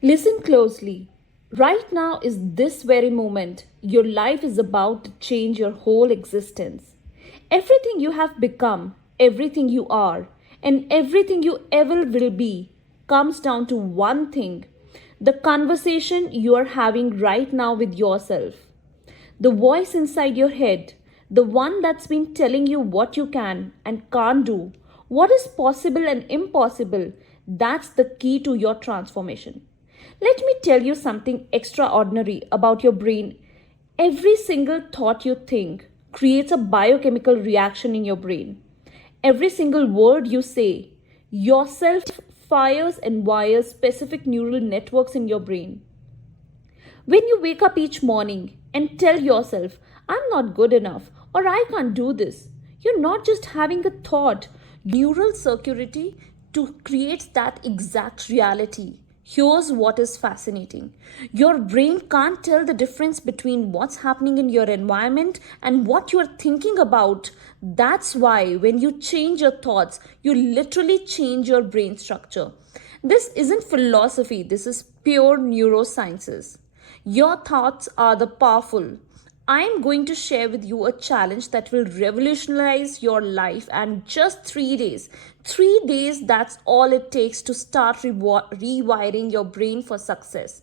Listen closely. Right now is this very moment. Your life is about to change your whole existence. Everything you have become, everything you are, and everything you ever will be comes down to one thing: the conversation you are having right now with yourself. The voice inside your head, the one that's been telling you what you can and can't do, what is possible and impossible, that's the key to your transformation. Let me tell you something extraordinary about your brain. Every single thought you think creates a biochemical reaction in your brain. Every single word you say, yourself fires and wires specific neural networks in your brain. When you wake up each morning and tell yourself, I'm not good enough or I can't do this, you're not just having a thought, neural circuitry to create that exact reality. Here's what is fascinating. Your brain can't tell the difference between what's happening in your environment and what you're thinking about. That's why when you change your thoughts, you literally change your brain structure. This isn't philosophy, this is pure neurosciences. Your thoughts are the powerful. I am going to share with you a challenge that will revolutionize your life and just 3 days. 3 days, that's all it takes to start rewiring your brain for success.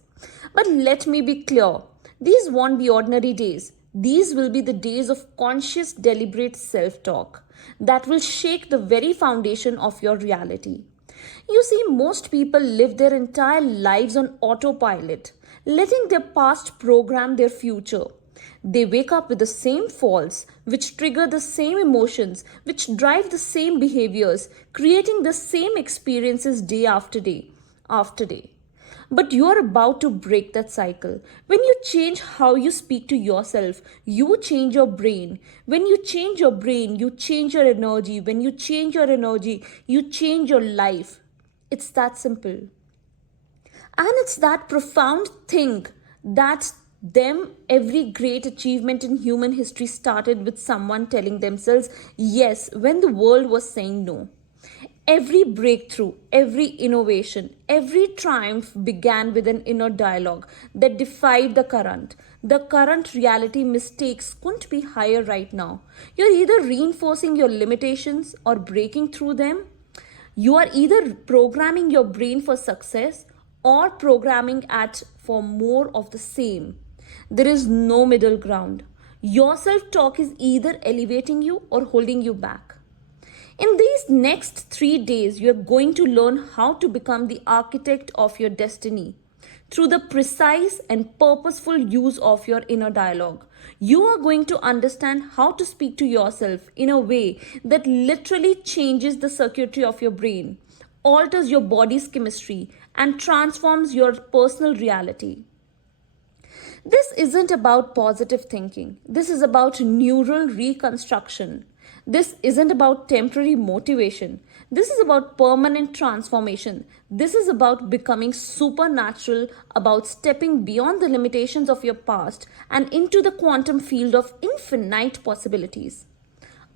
But let me be clear, these won't be ordinary days. These will be the days of conscious, deliberate self talk that will shake the very foundation of your reality. You see, most people live their entire lives on autopilot, letting their past program their future. They wake up with the same faults, which trigger the same emotions, which drive the same behaviors, creating the same experiences day after day after day. But you are about to break that cycle. When you change how you speak to yourself, you change your brain. When you change your brain, you change your energy. When you change your energy, you change your life. It's that simple. And it's that profound thing that them every great achievement in human history started with someone telling themselves yes when the world was saying no. Every breakthrough, every innovation, every triumph began with an inner dialogue that defied the current. The current reality mistakes couldn't be higher right now. You're either reinforcing your limitations or breaking through them. You are either programming your brain for success or programming it for more of the same. There is no middle ground. Your self talk is either elevating you or holding you back. In these next 3 days, you are going to learn how to become the architect of your destiny through the precise and purposeful use of your inner dialogue. You are going to understand how to speak to yourself in a way that literally changes the circuitry of your brain, alters your body's chemistry, and transforms your personal reality. This isn't about positive thinking. This is about neural reconstruction. This isn't about temporary motivation. This is about permanent transformation. This is about becoming supernatural, about stepping beyond the limitations of your past and into the quantum field of infinite possibilities.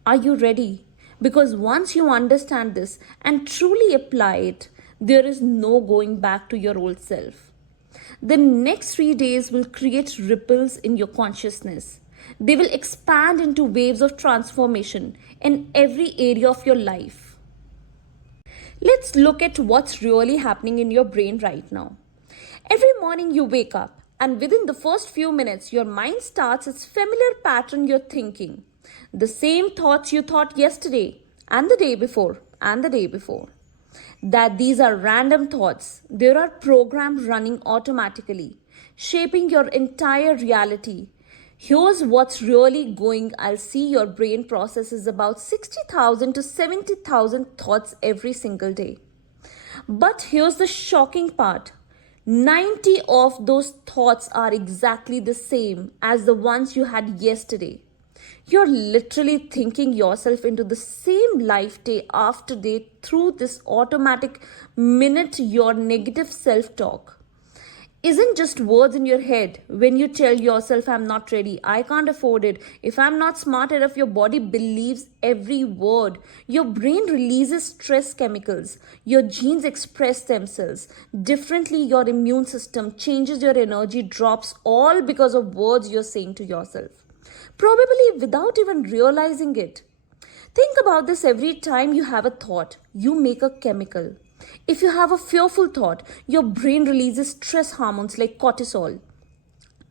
Are you ready? Because once you understand this and truly apply it, there is no going back to your old self. The next 3 days will create ripples in your consciousness. They will expand into waves of transformation in every area of your life. Let's look at what's really happening in your brain right now. Every morning you wake up, and within the first few minutes, your mind starts its familiar pattern you're thinking. The same thoughts you thought yesterday, and the day before, and the day before. That these are random thoughts. There are programs running automatically, shaping your entire reality. Here's what's really going. I'll see your brain processes about 60,000 to 70,000 thoughts every single day. But here's the shocking part. 90 of those thoughts are exactly the same as the ones you had yesterday. You're literally thinking yourself into the same life day after day through this automatic minute your negative self talk. isn't just words in your head. When you tell yourself, I'm not ready, I can't afford it, if I'm not smart enough, your body believes every word. Your brain releases stress chemicals. Your genes express themselves differently. Your immune system changes. Your energy drops, all because of words you're saying to yourself. Probably without even realizing it. Think about this: every time you have a thought, you make a chemical. If you have a fearful thought, your brain releases stress hormones like cortisol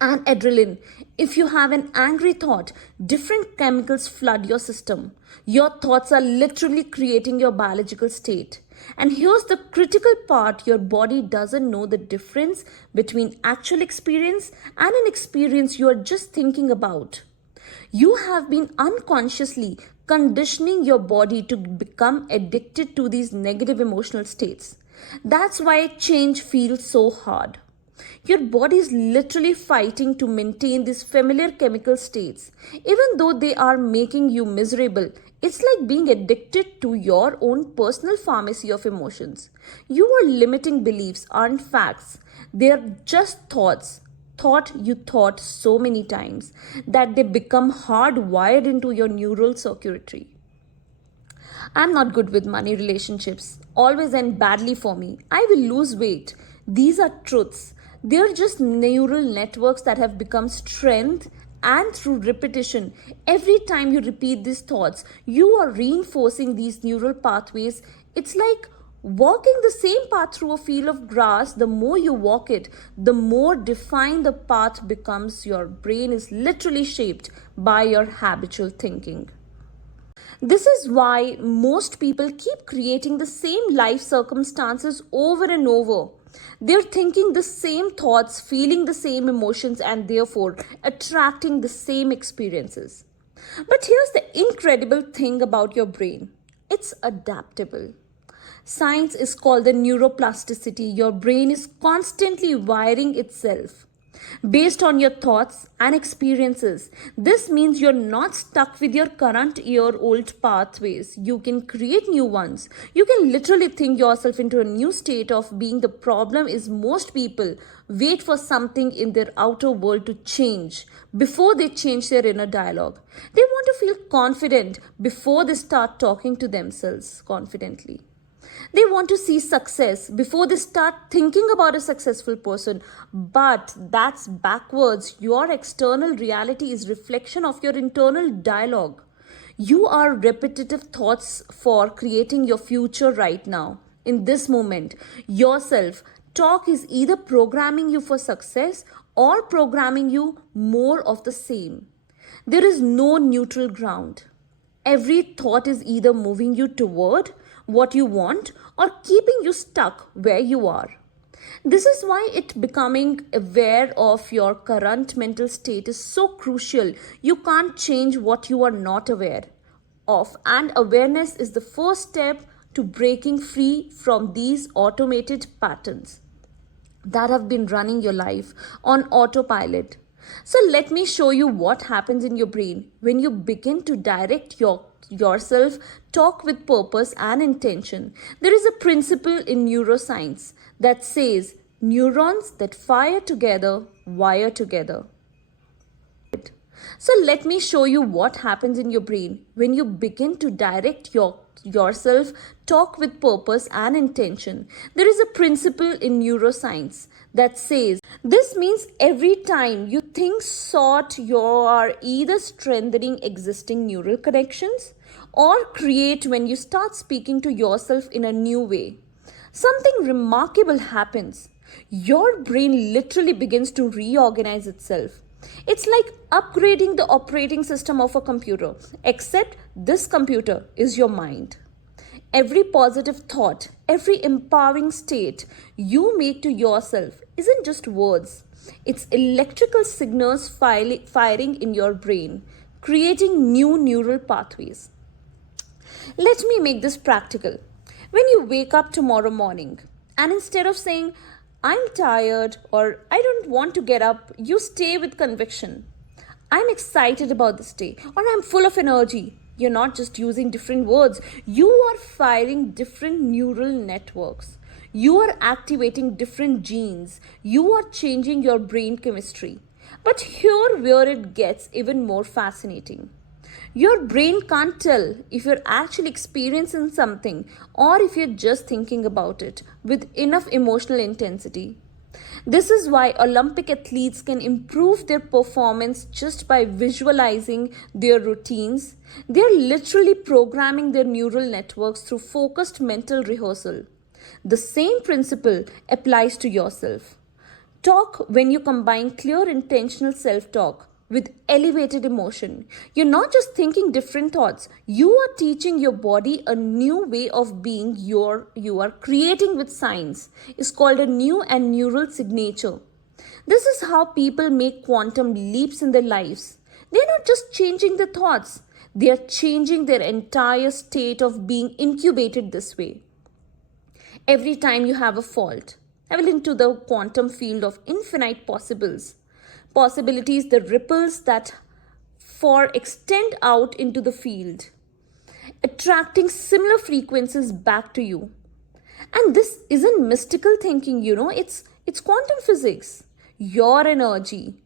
and adrenaline. If you have an angry thought, different chemicals flood your system. Your thoughts are literally creating your biological state. And here's the critical part: your body doesn't know the difference between actual experience and an experience you are just thinking about. You have been unconsciously conditioning your body to become addicted to these negative emotional states. That's why change feels so hard. Your body is literally fighting to maintain these familiar chemical states. Even though they are making you miserable, it's like being addicted to your own personal pharmacy of emotions. Your limiting beliefs aren't facts, they're just thoughts. Thought you thought so many times that they become hardwired into your neural circuitry. I'm not good with money. Relationships always end badly for me. I will lose weight. These are truths. They're just neural networks that have become strength, and through repetition, every time you repeat these thoughts, you are reinforcing these neural pathways. It's like walking the same path through a field of grass. The more you walk it, the more defined the path becomes. Your brain is literally shaped by your habitual thinking. This is why most people keep creating the same life circumstances over and over. They're thinking the same thoughts, feeling the same emotions, and therefore attracting the same experiences. But here's the incredible thing about your brain: it's adaptable. Science is called the neuroplasticity. Your brain is constantly wiring itself based on your thoughts and experiences. This means you're not stuck with your current year old pathways. You can create new ones. You can literally think yourself into a new state of being. The problem is most people wait for something in their outer world to change before they change their inner dialogue. They want to feel confident before they start talking to themselves confidently. They want to see success before they start thinking about a successful person. But that's backwards. Your external reality is reflection of your internal dialogue. You are repetitive thoughts for creating your future right now. In this moment, yourself talk is either programming you for success or programming you more of the same. There is no neutral ground. Every thought is either moving you toward what you want or keeping you stuck where you are. This is why becoming aware of your current mental state is so crucial. You can't change what you are not aware of, and awareness is the first step to breaking free from these automated patterns that have been running your life on autopilot. So let me show you what happens in your brain when you begin to direct yourself talk with purpose and intention. There is a principle in neuroscience that says neurons that fire together wire together. So let me show you what happens in your brain when you begin to direct yourself talk with purpose and intention. There is a principle in neuroscience that says this means every time you think thought, you are either strengthening existing neural connections or create. When you start speaking to yourself in a new way, something remarkable happens. Your brain literally begins to reorganize itself. It's like upgrading the operating system of a computer, except this computer is your mind. Every positive thought, every empowering state you make to yourself isn't just words. It's electrical signals firing in your brain, creating new neural pathways. Let me make this practical. When you wake up tomorrow morning, and instead of saying, I'm tired or I don't want to get up, you stay with conviction. I'm excited about this day or I'm full of energy. You're not just using different words, you are firing different neural networks. You are activating different genes. You are changing your brain chemistry. But here where it gets even more fascinating. Your brain can't tell if you're actually experiencing something or if you're just thinking about it with enough emotional intensity. This is why Olympic athletes can improve their performance just by visualizing their routines. They're literally programming their neural networks through focused mental rehearsal. The same principle applies to yourself. Talk when you combine clear intentional self talk with elevated emotion. You're not just thinking different thoughts, you are teaching your body a new way of being. You are creating with science. It's called a new and neural signature. This is how people make quantum leaps in their lives. They're not just changing their thoughts, they are changing their entire state of being incubated this way. Every time you have a fault, travel into the quantum field of infinite possibilities, the ripples that for extend out into the field, attracting similar frequencies back to you. And this isn't mystical thinking, it's quantum physics. Your energy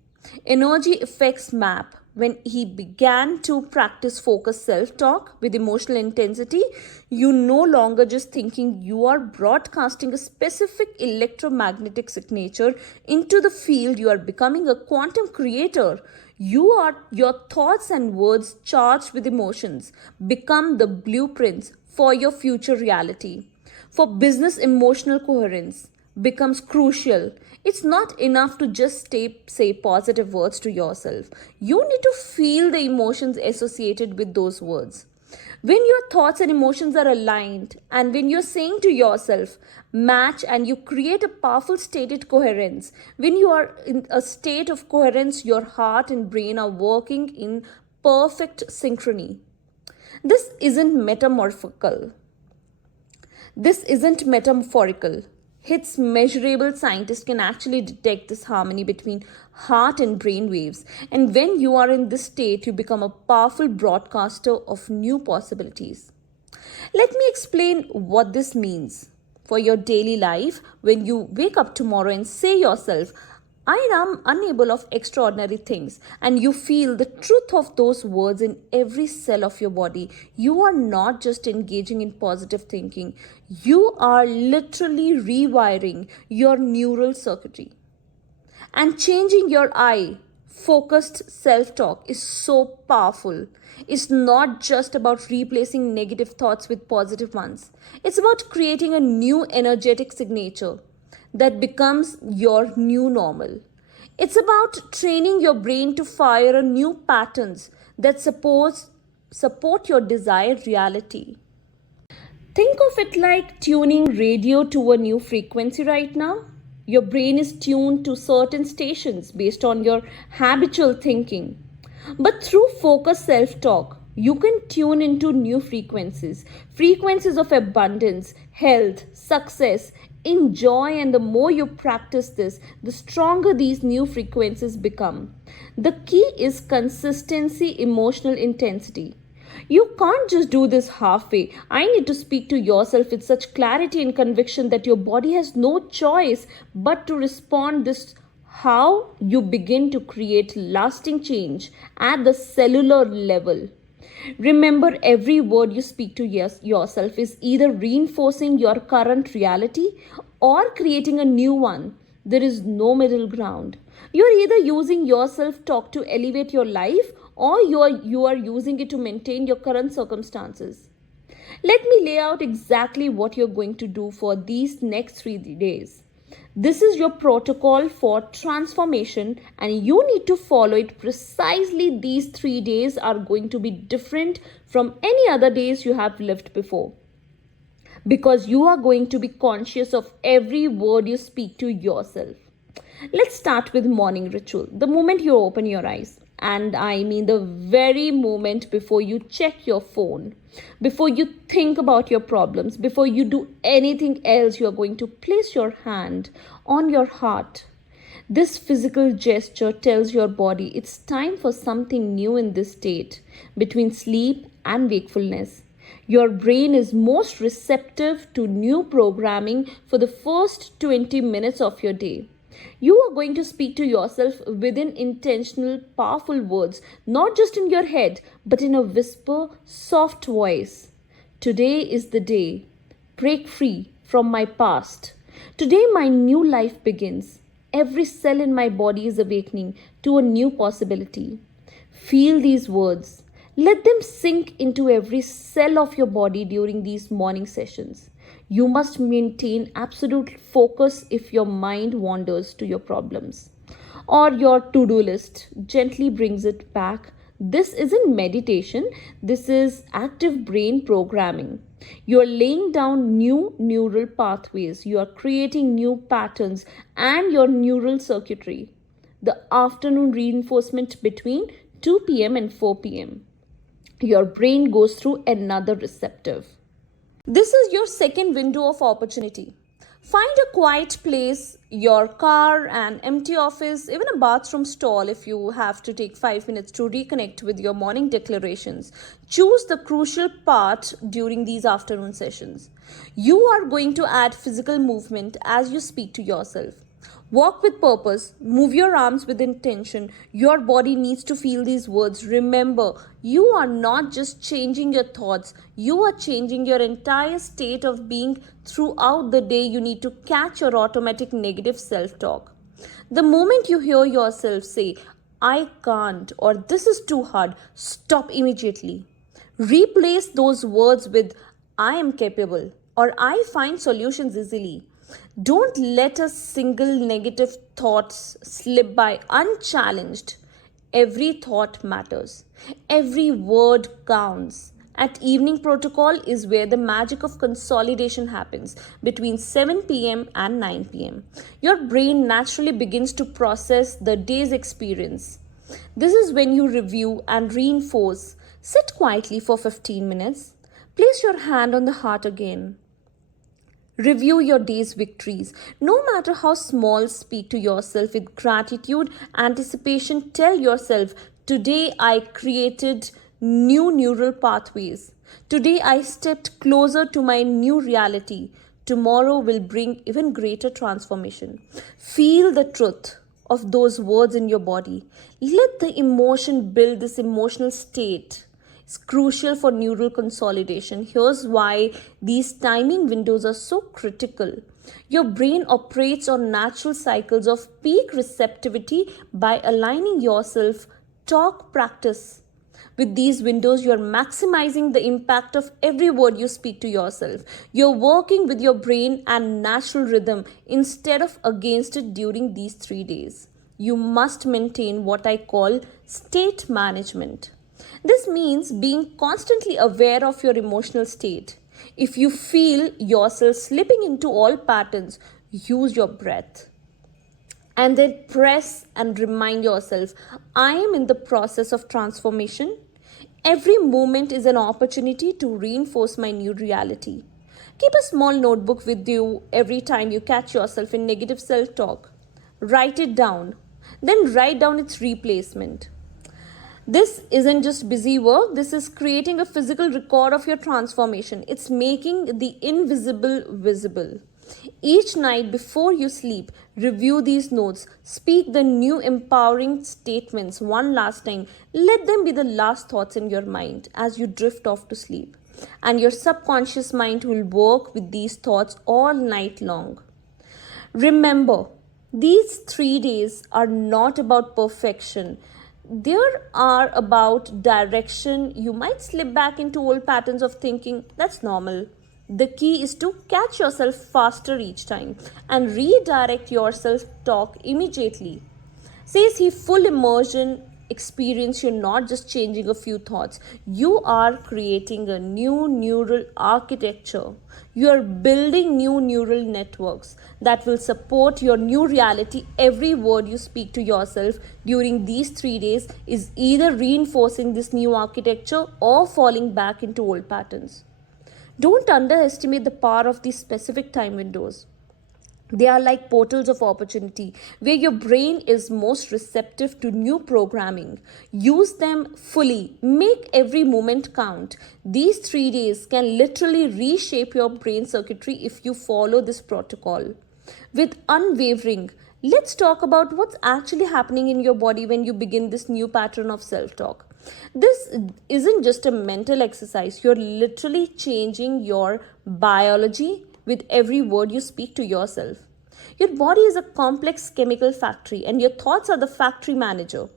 affects map. When he began to practice focused self-talk with emotional intensity, you no longer just thinking, you are broadcasting a specific electromagnetic signature into the field. You are becoming a quantum creator. Your thoughts and words charged with emotions become the blueprints for your future reality. For business, emotional coherence becomes crucial. It's not enough to just say positive words to yourself. You need to feel the emotions associated with those words. When your thoughts and emotions are aligned, and when you're saying to yourself, match, and you create a powerful stated coherence. When you are in a state of coherence, your heart and brain are working in perfect synchrony. This isn't metamorphical. This isn't metaphorical. It's measurable. Scientists can actually detect this harmony between heart and brain waves. And when you are in this state, you become a powerful broadcaster of new possibilities. Let me explain what this means for your daily life. When you wake up tomorrow and say yourself, I am unable of extraordinary things, and you feel the truth of those words in every cell of your body, you are not just engaging in positive thinking, you are literally rewiring your neural circuitry. And changing your focused self-talk is so powerful. It's not just about replacing negative thoughts with positive ones. It's about creating a new energetic signature that becomes your new normal. It's about training your brain to fire a new patterns that support your desired reality. Think of it like tuning radio to a new frequency right now. Your brain is tuned to certain stations based on your habitual thinking. But through focused self talk, you can tune into new frequencies of abundance, health, success, enjoy, and the more you practice this, the stronger these new frequencies become. The key is consistency, emotional intensity. You can't just do this halfway. I need to speak to yourself with such clarity and conviction that your body has no choice but to respond. This how you begin to create lasting change at the cellular level. Remember, every word you speak to yourself is either reinforcing your current reality or creating a new one. There is no middle ground. You're either using your self talk to elevate your life, or you are using it to maintain your current circumstances. Let me lay out exactly what you're going to do for these next 3 days. This is your protocol for transformation, and you need to follow it precisely. These 3 days are going to be different from any other days you have lived before, because you are going to be conscious of every word you speak to yourself. Let's start with morning ritual. The moment you open your eyes, and I mean the very moment before you check your phone, before you think about your problems, before you do anything else, you are going to place your hand on your heart. This physical gesture tells your body it's time for something new in this state between sleep and wakefulness. Your brain is most receptive to new programming for the first 20 minutes of your day. You are going to speak to yourself within intentional, powerful words, not just in your head, but in a whisper, soft voice. Today is the day. Break free from my past. Today, my new life begins. Every cell in my body is awakening to a new possibility. Feel these words. Let them sink into every cell of your body during these morning sessions. You must maintain absolute focus if your mind wanders to your problems or your to do list gently brings it back. This isn't meditation, this is active brain programming. You are laying down new neural pathways, you are creating new patterns and your neural circuitry. The afternoon reinforcement between 2 p.m. and 4 p.m. Your brain goes through another receptive. This is your second window of opportunity. Find a quiet place, your car, an empty office, even a bathroom stall if you have to take 5 minutes to reconnect with your morning declarations. Choose the crucial part during these afternoon sessions. You are going to add physical movement as you speak to yourself. Walk with purpose, move your arms with intention. Your body needs to feel these words. Remember, you are not just changing your thoughts, you are changing your entire state of being throughout the day. You need to catch your automatic negative self-talk. The moment you hear yourself say, I can't, or this is too hard, stop immediately. Replace those words with, I am capable, or I find solutions easily. Don't let a single negative thought slip by unchallenged. Every thought matters. Every word counts. At evening protocol is where the magic of consolidation happens between 7 p.m. and 9 p.m. Your brain naturally begins to process the day's experience. This is when you review and reinforce. Sit quietly for 15 minutes. Place your hand on the heart again. Review your day's victories. No matter how small, speak to yourself with gratitude, anticipation. Tell yourself, today I created new neural pathways. Today I stepped closer to my new reality. Tomorrow will bring even greater transformation. Feel the truth of those words in your body. Let the emotion build this emotional state. It's crucial for neural consolidation. Here's why these timing windows are so critical. Your brain operates on natural cycles of peak receptivity by aligning yourself talk practice. With these windows, you're maximizing the impact of every word you speak to yourself. You're working with your brain and natural rhythm instead of against it during these 3 days. You must maintain what I call state management. This means being constantly aware of your emotional state. If you feel yourself slipping into old patterns, use your breath. And then press and remind yourself, I am in the process of transformation. Every moment is an opportunity to reinforce my new reality. Keep a small notebook with you every time you catch yourself in negative self-talk. Write it down. Then write down its replacement. This isn't just busy work, this is creating a physical record of your transformation. It's making the invisible visible. Each night before you sleep, review these notes. Speak the new empowering statements one last time. Let them be the last thoughts in your mind as you drift off to sleep. And your subconscious mind will work with these thoughts all night long. Remember, these 3 days are not about perfection. They are about direction. You might slip back into old patterns of thinking. That's normal. The key is to catch yourself faster each time and redirect your self-talk immediately. Says he, full immersion experience, you're not just changing a few thoughts. You are creating a new neural architecture. You are building new neural networks that will support your new reality. Every word you speak to yourself during these 3 days is either reinforcing this new architecture or falling back into old patterns. Don't underestimate the power of these specific time windows. They are like portals of opportunity where your brain is most receptive to new programming. Use them fully. Make every moment count. These 3 days can literally reshape your brain circuitry if you follow this protocol. With unwavering, let's talk about what's actually happening in your body when you begin this new pattern of self talk. This isn't just a mental exercise, you're literally changing your biology with every word you speak to yourself. Your body is a complex chemical factory, and your thoughts are the factory manager.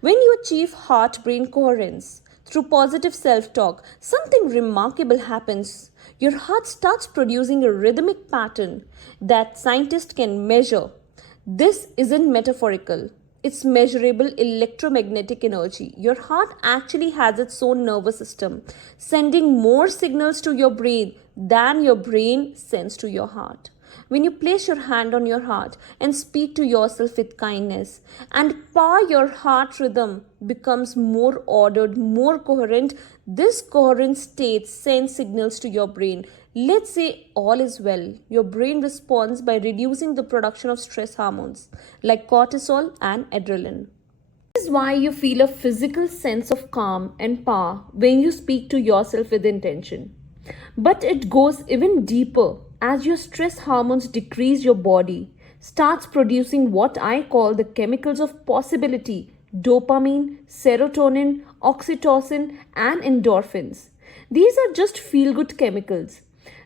When you achieve heart brain coherence through positive self talk, something remarkable happens. Your heart starts producing a rhythmic pattern that scientists can measure. This isn't metaphorical. It's measurable electromagnetic energy. Your heart actually has its own nervous system, sending more signals to your brain than your brain sends to your heart. When you place your hand on your heart and speak to yourself with kindness, and your heart rhythm becomes more ordered, more coherent, this coherent state sends signals to your brain. Let's say all is well. Your brain responds by reducing the production of stress hormones like cortisol and adrenaline. This is why you feel a physical sense of calm and power when you speak to yourself with intention. But it goes even deeper. As your stress hormones decrease, your body starts producing what I call the chemicals of possibility: dopamine, serotonin, oxytocin, and endorphins. These are just feel good chemicals.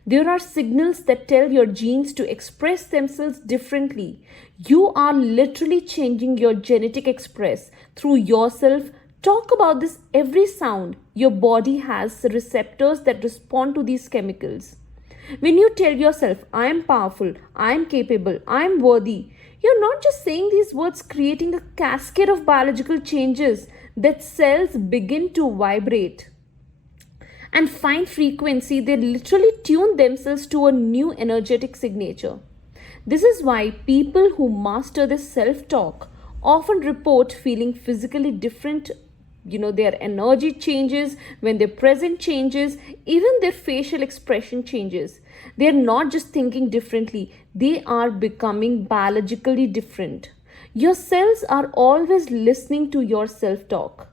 There are signals that tell your genes to express themselves differently. You are literally changing your genetic express through yourself. Talk about this every sound. Your body has receptors that respond to these chemicals. When you tell yourself, I am powerful, I am capable, I am worthy, you're not just saying these words, creating a cascade of biological changes that cells begin to vibrate and find frequency. They literally tune themselves to a new energetic signature. This is why people who master this self talk often report feeling physically different. Their energy changes when their present changes, even their facial expression changes. They're not just thinking differently, they are becoming biologically different. Your cells are always listening to your self talk.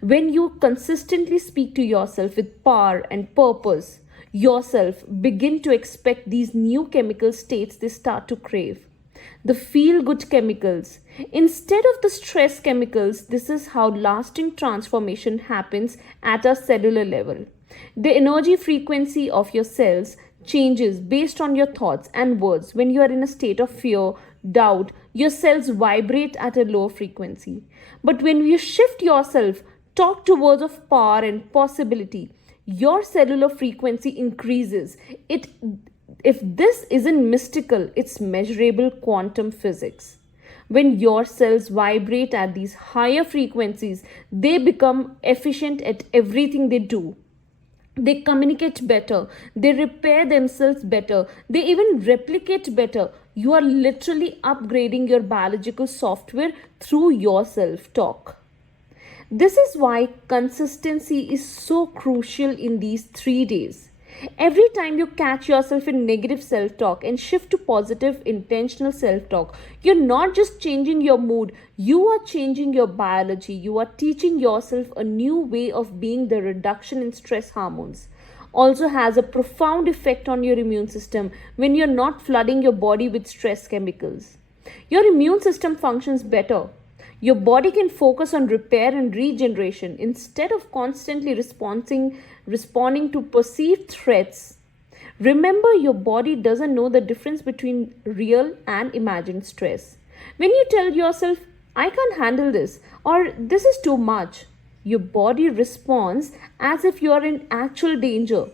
When you consistently speak to yourself with power and purpose, yourself begin to expect these new chemical states they start to crave. The feel good chemicals instead of the stress chemicals. This is how lasting transformation happens at a cellular level. The energy frequency of your cells changes based on your thoughts and words. When you are in a state of fear, doubt, your cells vibrate at a low frequency. But when you shift yourself, talk to words of power and possibility, your cellular frequency increases. If this isn't mystical, it's measurable quantum physics. When your cells vibrate at these higher frequencies, they become efficient at everything they do. They communicate better, they repair themselves better, they even replicate better. You are literally upgrading your biological software through your self talk. This is why consistency is so crucial in these 3 days. Every time you catch yourself in negative self talk and shift to positive, intentional self talk, you're not just changing your mood, you are changing your biology. You are teaching yourself a new way of being. The reduction in stress hormones also has a profound effect on your immune system when you're not flooding your body with stress chemicals. Your immune system functions better. Your body can focus on repair and regeneration instead of constantly responding to perceived threats. Remember, your body doesn't know the difference between real and imagined stress. When you tell yourself, I can't handle this, or this is too much, your body responds as if you are in actual danger.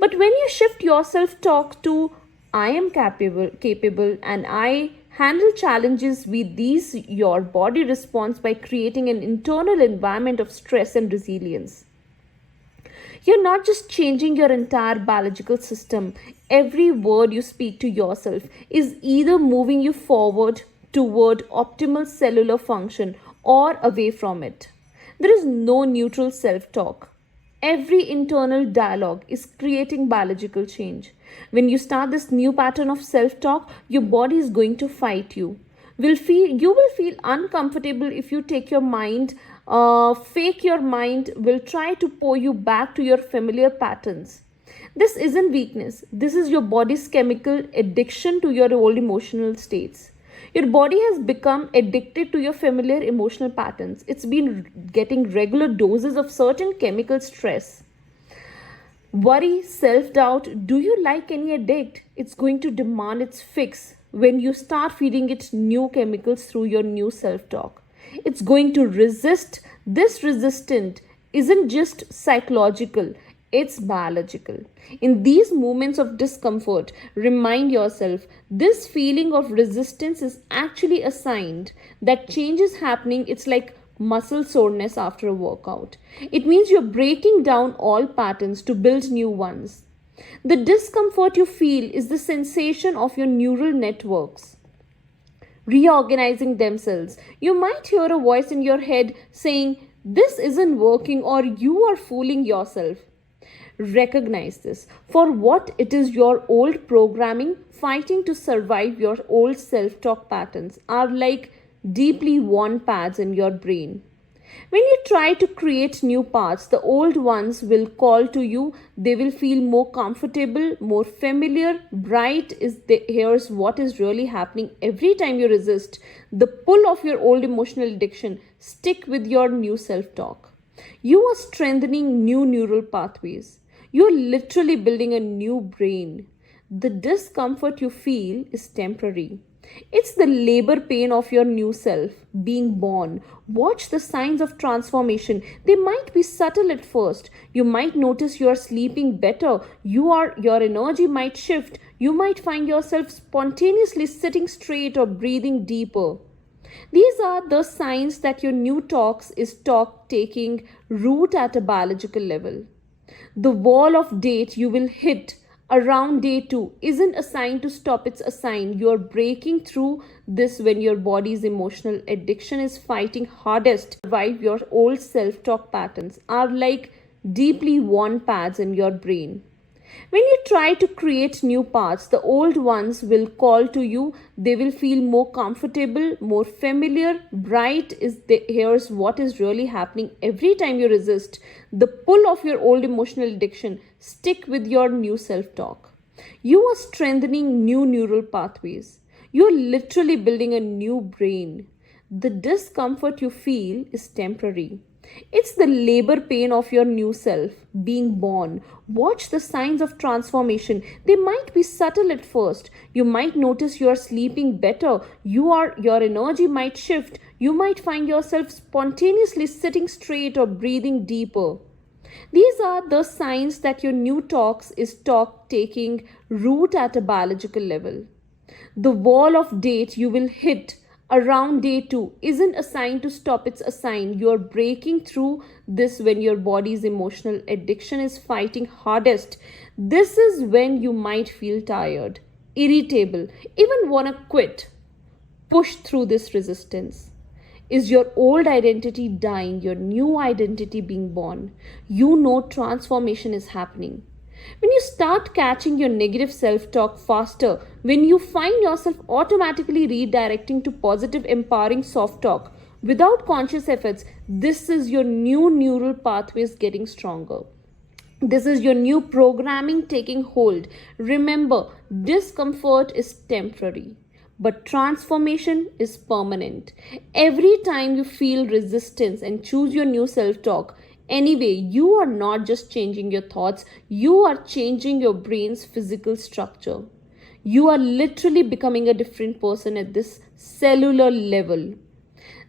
But when you shift your self talk to, I am capable, and I handle challenges with these, your body responds by creating an internal environment of stress and resilience. You're not just changing your entire biological system. Every word you speak to yourself is either moving you forward toward optimal cellular function or away from it. There is no neutral self talk. Every internal dialogue is creating biological change. When you start this new pattern of self-talk, your body is going to fight you. You will feel uncomfortable if you take your mind, fake your mind, will try to pull you back to your familiar patterns. This isn't weakness. This is your body's chemical addiction to your old emotional states. Your body has become addicted to your familiar emotional patterns. It's been getting regular doses of certain chemical stress. Worry, self doubt, do you like any addict? It's going to demand its fix when you start feeding it new chemicals through your new self talk. It's going to resist. This resistant isn't just psychological, it's biological. In these moments of discomfort, remind yourself this feeling of resistance is actually a sign that change is happening. It's like muscle soreness after a workout. It means you're breaking down all patterns to build new ones. The discomfort you feel is the sensation of your neural networks reorganizing themselves. You might hear a voice in your head saying, "This isn't working," or "You are fooling yourself." Recognize this for what it is. Your old programming fighting to survive. Your old self-talk patterns are like deeply worn paths in your brain. When you try to create new paths, the old ones will call to you. They will feel more comfortable, more familiar. Here's what is really happening. Every time you resist the pull of your old emotional addiction, stick with your new self-talk. You are strengthening new neural pathways. You're literally building a new brain. The discomfort you feel is temporary. It's the labor pain of your new self being born. Watch the signs of transformation. They might be subtle at first. You might notice you are sleeping better. Your energy might shift. You might find yourself spontaneously sitting straight or breathing deeper. These are the signs that your new talk is taking root at a biological level. The wall of date you will hit around day 2 isn't a sign to stop, it's a sign you're breaking through this when your body's emotional addiction is fighting hardest. Survive. Your old self-talk patterns are like deeply worn paths in your brain. When you try to create new paths, the old ones will call to you. They will feel more comfortable, more familiar. Here's what is really happening. Every time you resist the pull of your old emotional addiction, stick with your new self-talk. You are strengthening new neural pathways. You're literally building a new brain. The discomfort you feel is temporary. It's the labor pain of your new self being born. Watch the signs of transformation. They might be subtle at first. You might notice you are sleeping better. Your energy might shift. You might find yourself spontaneously sitting straight or breathing deeper. These are the signs that your new talk is taking root at a biological level. The wall of date you will hit around day 2 isn't a sign to stop, it's a sign you're breaking through this when your body's emotional addiction is fighting hardest. This is when you might feel tired, irritable, even want to quit. Push through this resistance. Is your old identity dying, your new identity being born? You know transformation is happening. When you start catching your negative self-talk faster, when you find yourself automatically redirecting to positive, empowering soft-talk without conscious efforts, this is your new neural pathways getting stronger. This is your new programming taking hold. Remember, discomfort is temporary, but transformation is permanent. Every time you feel resistance and choose your new self-talk, anyway, you are not just changing your thoughts, you are changing your brain's physical structure. You are literally becoming a different person at this cellular level.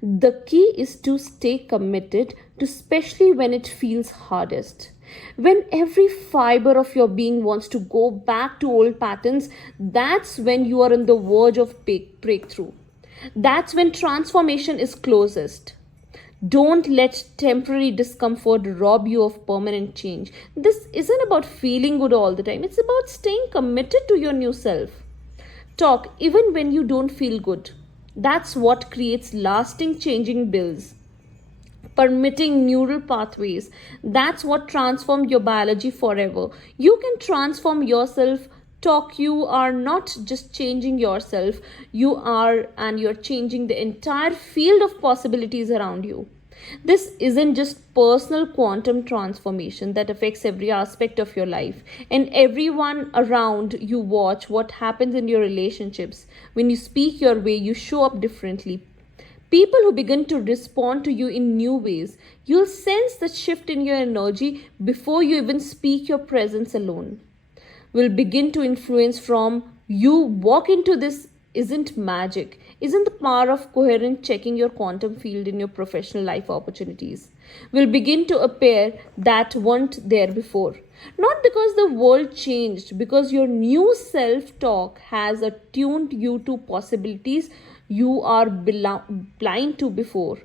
The key is to stay committed to, especially when it feels hardest. When every fiber of your being wants to go back to old patterns, that's when you are on the verge of breakthrough. That's when transformation is closest. Don't let temporary discomfort rob you of permanent change. This isn't about feeling good all the time. It's about staying committed to your new self. Talk even when you don't feel good. That's what creates lasting changing bills. Permitting neural pathways. That's what transforms your biology forever. You can transform yourself talk, you are not just changing yourself, you're changing the entire field of possibilities around you. This isn't just personal quantum transformation that affects every aspect of your life and everyone around you. Watch what happens in your relationships. When you speak your way, you show up differently. People who begin to respond to you in new ways, you'll sense the shift in your energy before you even speak. Your presence alone will begin to influence from you walk into this. Isn't magic, isn't the power of coherent checking your quantum field in your professional life. Opportunities will begin to appear that weren't there before, not because the world changed, because your new self-talk has attuned you to possibilities you are blind to before.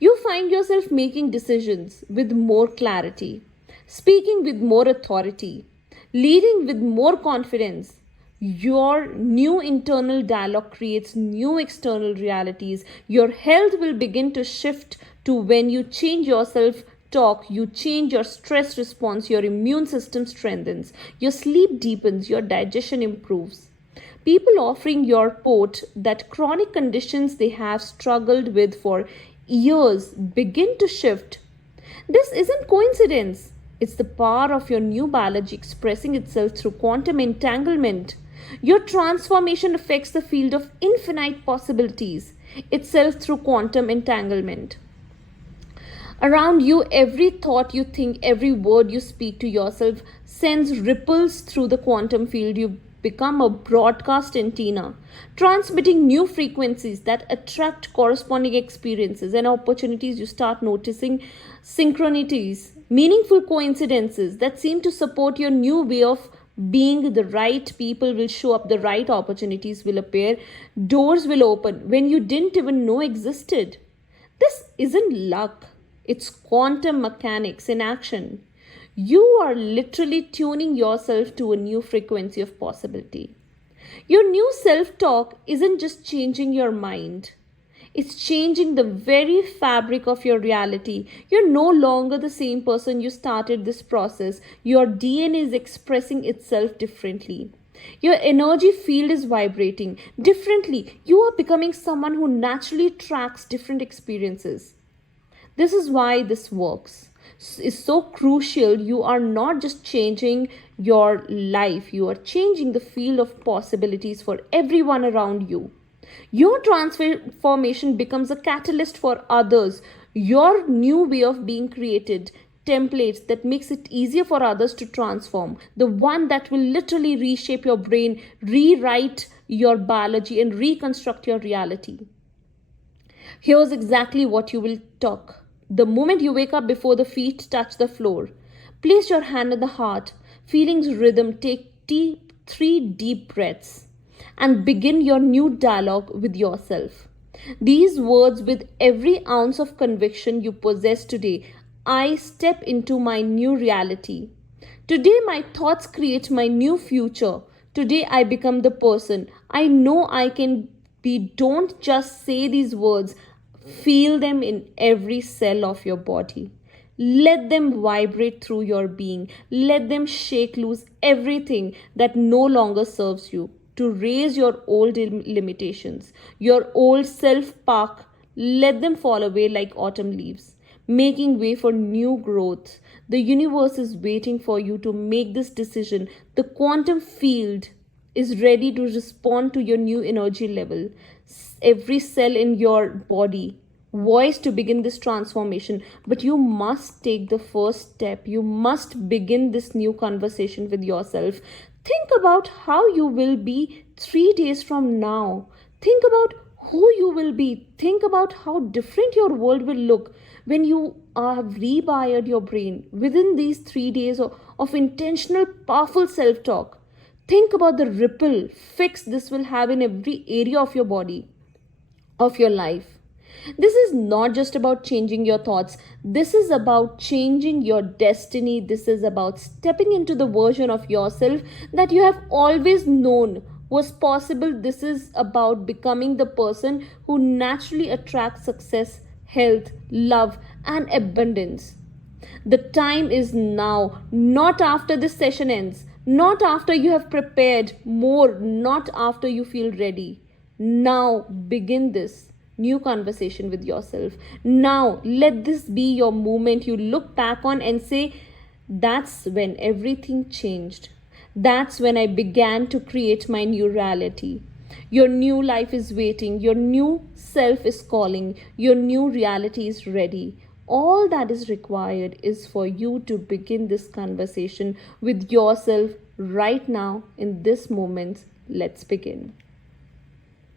You find yourself making decisions with more clarity, speaking with more authority, leading with more confidence. Your new internal dialogue creates new external realities. Your health will begin to shift to when you change yourself talk, you change your stress response, your immune system strengthens, your sleep deepens, your digestion improves. People offering your support that chronic conditions they have struggled with for years begin to shift. This isn't coincidence. It's the power of your new biology expressing itself through quantum entanglement. Your transformation affects the field of infinite possibilities itself through quantum entanglement. Around you, every thought you think, every word you speak to yourself sends ripples through the quantum field. You become a broadcast antenna, transmitting new frequencies that attract corresponding experiences and opportunities. You start noticing synchronities, meaningful coincidences that seem to support your new way of being. The right people will show up, the right opportunities will appear, doors will open when you didn't even know existed. This isn't luck, it's quantum mechanics in action. You are literally tuning yourself to a new frequency of possibility. Your new self talk isn't just changing your mind, it's changing the very fabric of your reality. You're no longer the same person you started this process. Your DNA is expressing itself differently. Your energy field is vibrating differently. You are becoming someone who naturally tracks different experiences. This is why this works. Is so crucial. You are not just changing your life, you are changing the field of possibilities for everyone around you. Your transformation becomes a catalyst for others. Your new way of being created templates that makes it easier for others to transform. The one that will literally reshape your brain, rewrite your biology, and reconstruct your reality. Here's exactly what you will talk. The moment you wake up, before the feet touch the floor, place your hand on the heart, feelings rhythm, take 3 deep breaths, and begin your new dialogue with yourself. These words, with every ounce of conviction you possess today: I step into my new reality. Today, my thoughts create my new future. Today, I become the person I know I can be. Don't just say these words, feel them in every cell of your body. Let them vibrate through your being. Let them shake loose everything that no longer serves you. To raise your old limitations, your old self park, let them fall away like autumn leaves, making way for new growth. The universe is waiting for you to make this decision. The quantum field is ready to respond to your new energy level. Every cell in your body voice to begin this transformation, but you must take the first step. You must begin this new conversation with yourself. Think about how you will be 3 days from now. Think about who you will be. Think about how different your world will look when you have rewired your brain within these 3 days of intentional, powerful self talk. Think about the ripple fix this will have in every area of your body, of your life. This is not just about changing your thoughts. This is about changing your destiny. This is about stepping into the version of yourself that you have always known was possible. This is about becoming the person who naturally attracts success, health, love, and abundance. The time is now, not after this session ends, Not after you have prepared more, not after you feel ready. Now begin this new conversation with yourself. Now let this be your moment you look back on and say, that's when everything changed. That's when I began to create my new reality. Your new life is waiting. Your new self is calling. Your new reality is ready. All that is required is for you to begin this conversation with yourself right now in this moment. Let's begin.